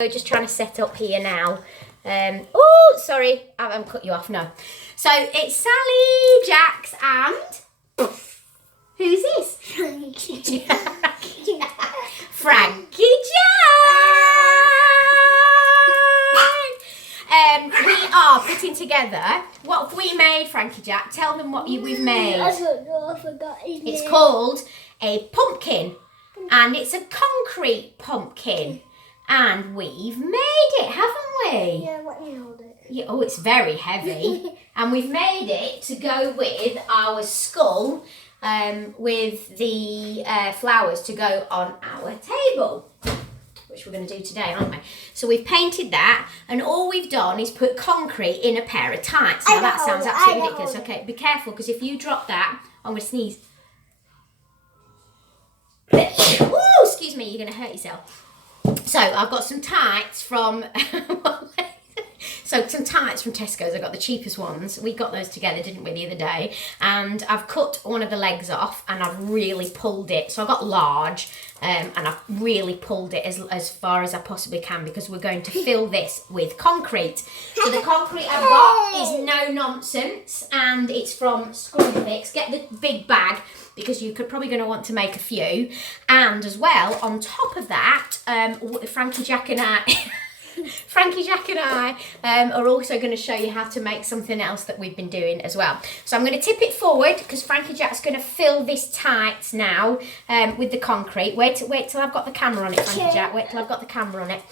We're just trying to set up here now. Oh, sorry, I haven't cut you off, no. So it's Sally, Jax, and who's this? Frankie Jack. We are putting together. What have we made, Frankie Jack? Tell them what we've made. I don't know, I forgot it. It's called a pumpkin, and it's a concrete pumpkin. And we've made it, haven't we? Yeah, let me hold it. Yeah, oh, it's very heavy. And we've made it to go with our skull, with the flowers to go on our table, which we're going to do today, aren't we? So we've painted that, and all we've done is put concrete in a pair of tights. Now that sounds absolutely ridiculous. Okay, be careful, because if you drop that, I'm going to sneeze. Oh, excuse me, you're going to hurt yourself. So I've got some tights from some tights from TESCO's. I got the cheapest ones. We got those together, didn't we, the other day? And I've cut one of the legs off, and I've really pulled it. So I got large, and I've really pulled it as far as I possibly can, because we're going to fill this with concrete. So the concrete I've got is no nonsense, and it's from Scrumfix. Get the big bag, because you're probably going to want to make a few. And as well, on top of that, Frankie Jack and I are also going to show you how to make something else that we've been doing as well. So I'm going to tip it forward, because Frankie Jack's going to fill this tight now with the concrete. Wait till I've got the camera on it, Frankie Jack. Wait till I've got the camera on it.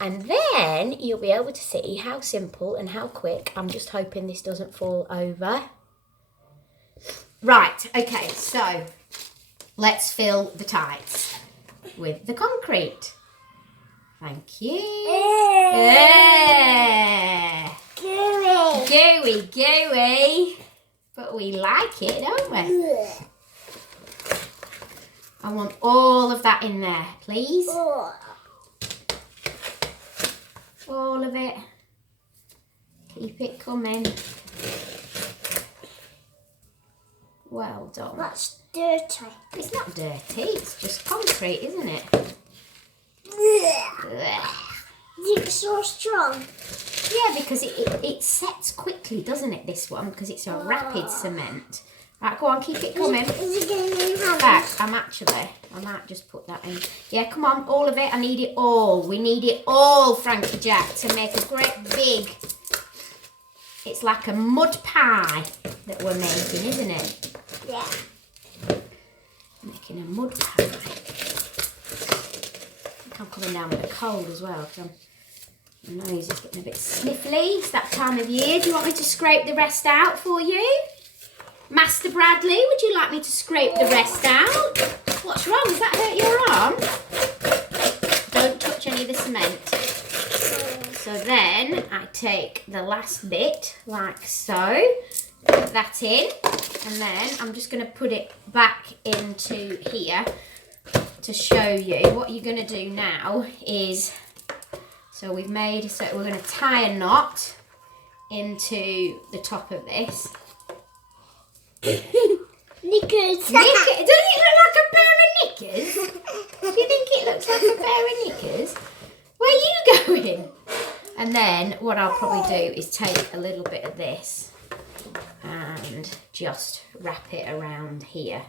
And then you'll be able to see how simple and how quick. I'm just hoping this doesn't fall over. Right, okay, so let's fill the tights with the concrete. Thank you. Yeah. Gooey. Gooey. But we like it, don't we? I want all of that in there, please. All of it. Keep it coming. Well done. That's dirty. It's not dirty, it's just concrete, isn't it? It's so strong. Yeah, because it sets quickly, doesn't it, this one? Because it's a rapid cement. Right, go on, keep it coming. Is it getting in In fact, I might just put that in. Yeah, come on, all of it. I need it all. We need it all, Frankie Jack, to make a great big... It's like a mud pie that we're making, isn't it? Yeah. Making a mud pie. I think I'm coming down with a cold as well, because my nose is getting a bit sniffly. It's that time of year. Do you want me to scrape the rest out for you? Master Bradley, would you like me to scrape the rest out? What's wrong? Does that hurt your arm? Don't touch any of the cement. So then I take the last bit, like so. Put that in, and then I'm just going to put it back into here to show you. What you're going to do now is, so we're going to tie a knot into the top of this. Knickers. Doesn't it look like a pair of knickers? Do you think it looks like a pair of knickers? Where are you going? And then what I'll probably do is take a little bit of this and just wrap it around here,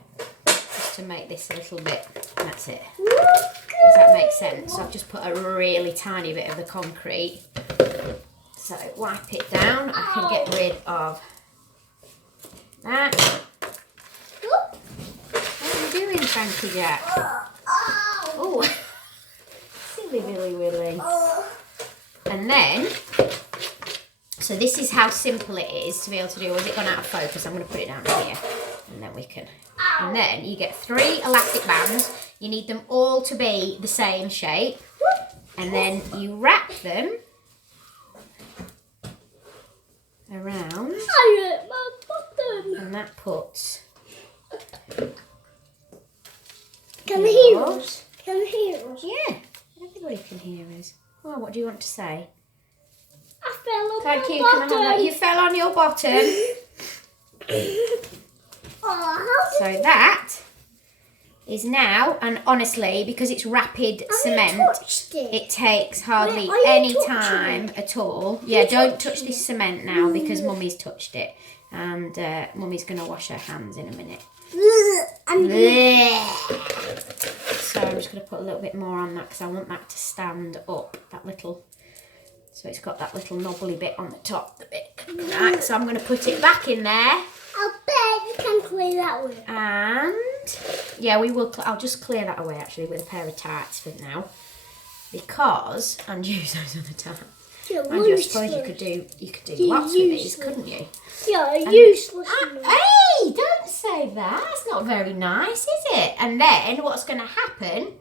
just to make this a little bit, that's it. Does that make sense? So I've just put a really tiny bit of the concrete. So wipe it down. I can get rid of that. What are you doing, Frankie Jack? Oh, silly Willy Willy. And then, so this is how simple it is to be able to do. Was it gone out of focus? I'm going to put it down here, and then we can. And then you get 3 elastic bands. You need them all to be the same shape, and then you wrap them around. I hurt my bottom. And that puts. Can they hear us? Can they hear us? Yeah, everybody can hear us. Well, what do you want to say? I fell on Thank my you. bottom. Can I have that? You fell on your bottom. Oh, So that is now, and honestly, because it's rapid cement, touched it. it takes hardly Wait, are you any touching time it? at all. Yeah, don't touch this cement now because Mummy's touched it, and Mummy's going to wash her hands in a minute. So I'm just going to put a little bit more on that because I want that to stand up, that little, so it's got that little knobbly bit on the top. Right, so I'm going to put it back in there. I'll bet you can clear that away. And yeah, we will. I'll just clear that away actually with a pair of tights for now, because and use those other tights. I suppose you could do lots with these, couldn't you? Yeah, useless. Hey, don't say that. It's not very nice, is it? And then what's going to happen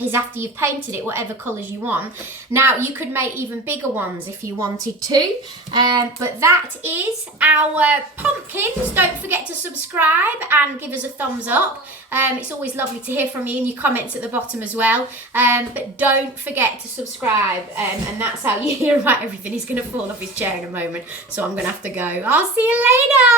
is after you've painted it whatever colours you want, now you could make even bigger ones if you wanted to, but that is our pumpkins. Don't forget to subscribe and give us a thumbs up. It's always lovely to hear from you and your comments at the bottom as well, but don't forget to subscribe, and that's how you hear about everything. He's going to fall off his chair in a moment, so I'm going to have to go. I'll see you later.